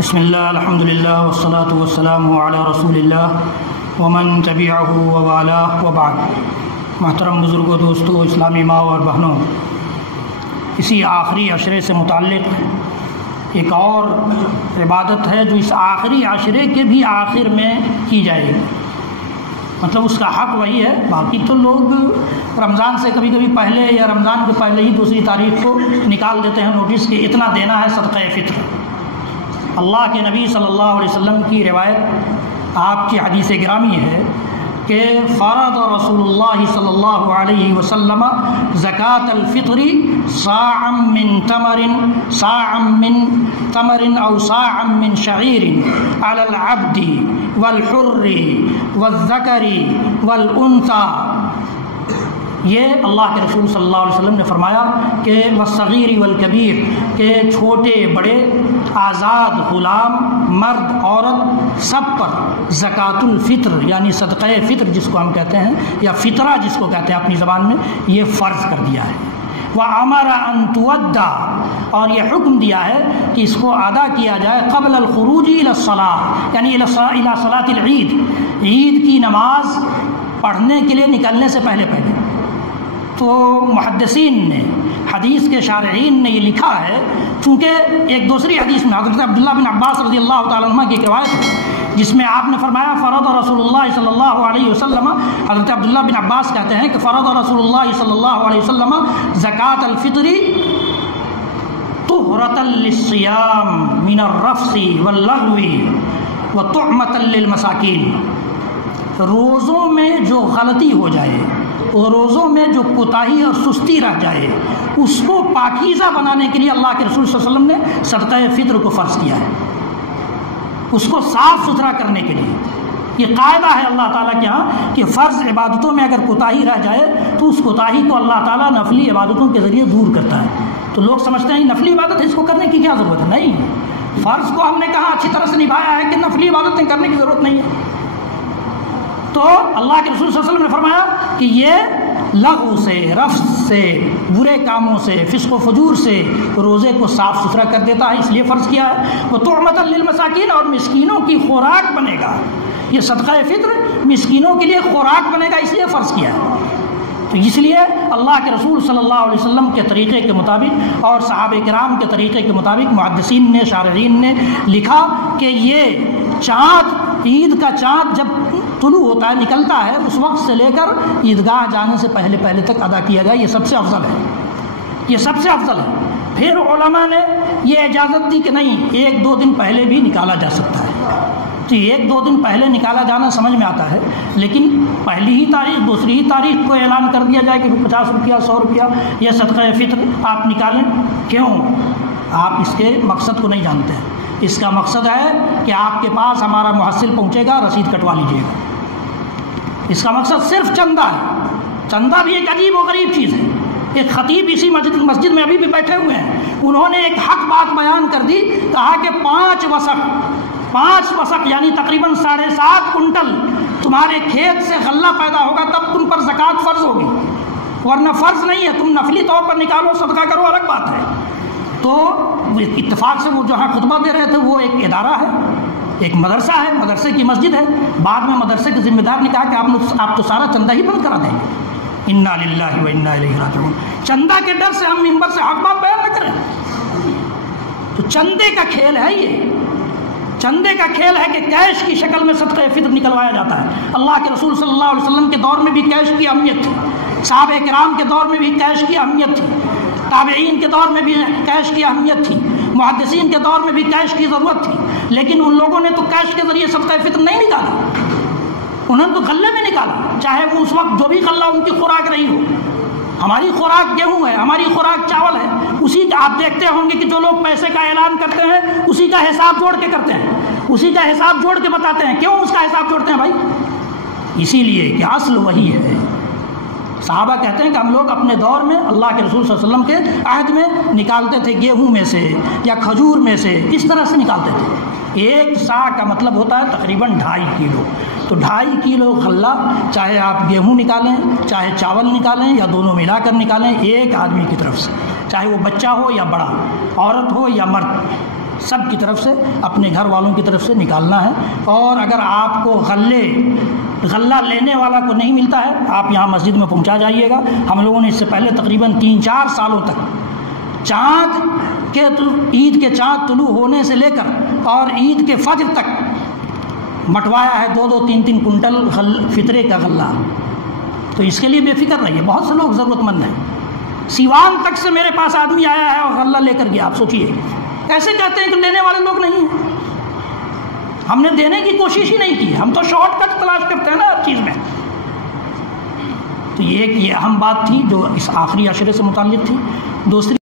بسم اللہ الحمدللہ والصلاة والسلام علی رسول اللہ ومن تبعہ ووالاہ وبعد۔ محترم بزرگوں، دوستوں، اسلامی ماں اور بہنوں، اسی آخری عشرے سے متعلق ایک اور عبادت ہے جو اس آخری عشرے کے بھی آخر میں کی جائے گی، مطلب اس کا حق وہی ہے۔ باقی تو لوگ رمضان سے کبھی کبھی پہلے یا رمضان کے پہلے ہی دوسری تاریخ کو نکال دیتے ہیں نوٹس کہ اتنا دینا ہے صدقہ فطر۔ اللہ کے نبی صلی اللہ علیہ وسلم کی روایت، آپ کی حدیث گرامی ہے کہ فرض رسول اللہ صلی اللہ علیہ وسلم زکاة الفطر صاعا من تمر او صاعا من شعیر علی العبد والحر والذکر والانثى۔ یہ اللہ کے رسول صلی اللہ علیہ وسلم نے فرمایا کہ والصغیر والکبیر، کہ چھوٹے بڑے، آزاد غلام، مرد عورت، سب پر زکوٰۃ الفطر یعنی صدقہ فطر جس کو ہم کہتے ہیں یا فطرہ جس کو کہتے ہیں اپنی زبان میں، یہ فرض کر دیا ہے۔ وَأَمَرَ أَن تُؤَدَّى، اور یہ حکم دیا ہے کہ اس کو ادا کیا جائے قبل الخروج إلى الصلاة، یعنی إلى صلاة العید، عید کی نماز پڑھنے کے لیے نکلنے سے پہلے پہلے۔ تو محدثین نے، حدیث کے شارحین نے یہ لکھا ہے، چونکہ ایک دوسری حدیث میں حضرت عبداللہ بن عباس رضی اللہ تعالیٰ عنہ کی ایک روایت ہے جس میں آپ نے فرمایا فرض رسول اللہ صلی اللہ علیہ وسلم، حضرت عبداللہ بن عباس کہتے ہیں کہ فرض رسول اللہ صلی اللہ علیہ وسلم زکاة الفطر طہرة للصیام من الرفث واللغو وطعمة للمساکین۔ روزوں میں جو غلطی ہو جائے اور روزوں میں جو کوتاہی اور سستی رہ جائے اس کو پاکیزہ بنانے کے لیے اللہ کے رسول صلی اللہ علیہ وسلم نے صدقہ فطر کو فرض کیا ہے، اس کو صاف ستھرا کرنے کے لیے۔ یہ قاعدہ ہے اللہ تعالیٰ کے ہاں کہ فرض عبادتوں میں اگر کوتاہی رہ جائے تو اس کوتاہی کو اللہ تعالیٰ نفلی عبادتوں کے ذریعے دور کرتا ہے۔ تو لوگ سمجھتے ہیں نفلی عبادت ہے، اس کو کرنے کی کیا ضرورت ہے؟ نہیں، فرض کو ہم نے کہا اچھی طرح سے نبھایا ہے کہ نفلی عبادتیں کرنے کی ضرورت نہیں ہے۔ تو اللہ کے رسول صلی اللہ علیہ وسلم نے فرمایا کہ یہ لغو سے، رفث سے، برے کاموں سے، فسق و فجور سے روزے کو صاف ستھرا کر دیتا ہے، اس لیے فرض کیا ہے۔ وہ طعمۃ للمساکین، اور مسکینوں کی خوراک بنے گا، یہ صدقہ فطر مسکینوں کے لیے خوراک بنے گا، اس لیے فرض کیا ہے۔ تو اس لیے اللہ کے رسول صلی اللہ علیہ وسلم کے طریقے کے مطابق اور صحابہ کرام کے طریقے کے مطابق محدثین نے، شارحین نے لکھا کہ یہ چاند، عید کا چاند جب طلوع ہوتا ہے، نکلتا ہے، اس وقت سے لے کر عیدگاہ جانے سے پہلے پہلے تک ادا کیا جائے، یہ سب سے افضل ہے، یہ سب سے افضل ہے۔ پھر علماء نے یہ اجازت دی کہ نہیں، ایک دو دن پہلے بھی نکالا جا سکتا ہے۔ تو ایک دو دن پہلے نکالا جانا سمجھ میں آتا ہے، لیکن پہلی ہی تاریخ، دوسری ہی تاریخ کو اعلان کر دیا جائے کہ 50 روپیہ 100 روپیہ یہ صدقہ فطر آپ نکالیں، کیوں؟ آپ اس کے مقصد کو نہیں جانتے ہیں۔ اس کا مقصد ہے کہ آپ کے پاس ہمارا محصل پہنچے گا، رسید کٹوا لیجیے گا۔ اس کا مقصد صرف چندہ ہے۔ چندہ بھی ایک عجیب و غریب چیز ہے۔ ایک خطیب اسی مسجد میں ابھی بھی بیٹھے ہوئے ہیں، انہوں نے ایک حق بات بیان کر دی، کہا کہ 5 وسق یعنی تقریباً 7.5 کنٹل تمہارے کھیت سے غلہ پیدا ہوگا تب تم پر زکوٰۃ فرض ہوگی، ورنہ فرض نہیں ہے، تم نفلی طور پر نکالو، صدقہ کرو، الگ بات ہے۔ تو اتفاق سے وہ جہاں خطبہ دے رہے تھے وہ ایک ادارہ ہے، ایک مدرسہ ہے، مدرسے کی مسجد ہے۔ بعد میں مدرسے کے ذمہ دار نے کہا کہ آپ تو سارا چندہ ہی بند کرا دیں گے۔ انا للہ و انا الیہ راجعون۔ چندہ کے ڈر سے ہم منبر سے حق بات بیان نہ کریں۔ تو چندے کا کھیل ہے، یہ چندے کا کھیل ہے کہ کیش کی شکل میں صدقہ فطر نکلوایا جاتا ہے۔ اللہ کے رسول صلی اللہ علیہ وسلم کے دور میں بھی کیش کی اہمیت تھی، صحابہ کرام کے دور میں بھی کیش کی اہمیت تھی، تابعین کے دور میں بھی کیش کی اہمیت تھی، محدثین کے دور میں بھی کیش کی ضرورت تھی، لیکن ان لوگوں نے تو کیش کے ذریعے صدقہ فطر نہیں نکالا، انہوں نے تو غلے میں نکالا، چاہے وہ اس وقت جو بھی غلہ ان کی خوراک رہی ہو۔ ہماری خوراک گیہوں ہے، ہماری خوراک چاول ہے، اسی کا آپ دیکھتے ہوں گے کہ جو لوگ پیسے کا اعلان کرتے ہیں اسی کا حساب جوڑ کے کرتے ہیں، اسی کا حساب جوڑ کے بتاتے ہیں۔ کیوں اس کا حساب جوڑتے ہیں بھائی؟ اسی لیے کہ اصل وہی ہے۔ صحابہ کہتے ہیں کہ ہم لوگ اپنے دور میں اللہ کے رسول صلی اللہ علیہ وسلم کے عہد میں نکالتے تھے گیہوں میں سے یا کھجور میں سے، اس طرح سے نکالتے تھے۔ 1 سا کا مطلب ہوتا ہے تقریباً 2.5 کلو، تو 2.5 کلو غلہ، چاہے آپ گیہوں نکالیں، چاہے چاول نکالیں یا دونوں ملا کر نکالیں، ایک آدمی کی طرف سے، چاہے وہ بچہ ہو یا بڑا، عورت ہو یا مرد، سب کی طرف سے، اپنے گھر والوں کی طرف سے نکالنا ہے۔ اور اگر آپ کو غلہ لینے والا کو نہیں ملتا ہے، آپ یہاں مسجد میں پہنچا جائیے گا۔ ہم لوگوں نے اس سے پہلے تقریباً 3-4 سالوں تک عید کے چاند طلوع ہونے سے لے کر اور عید کے فجر تک مٹوایا ہے 2-2 3-3 کنٹل فطرے کا غلہ۔ تو اس کے لیے بے فکر رہیے، بہت سے لوگ ضرورت مند ہیں۔ سیوان تک سے میرے پاس آدمی آیا ہے اور غلہ لے کر گیا۔ آپ سوچئے کیسے کہتے ہیں کہ لینے والے لوگ نہیں ہیں؟ ہم نے دینے کی کوشش ہی نہیں کی، ہم تو شارٹ کٹ تلاش کرتے ہیں نا ہر چیز میں۔ تو یہ ایک اہم بات تھی جو اس آخری عشرے سے متعلق تھی۔ دوسری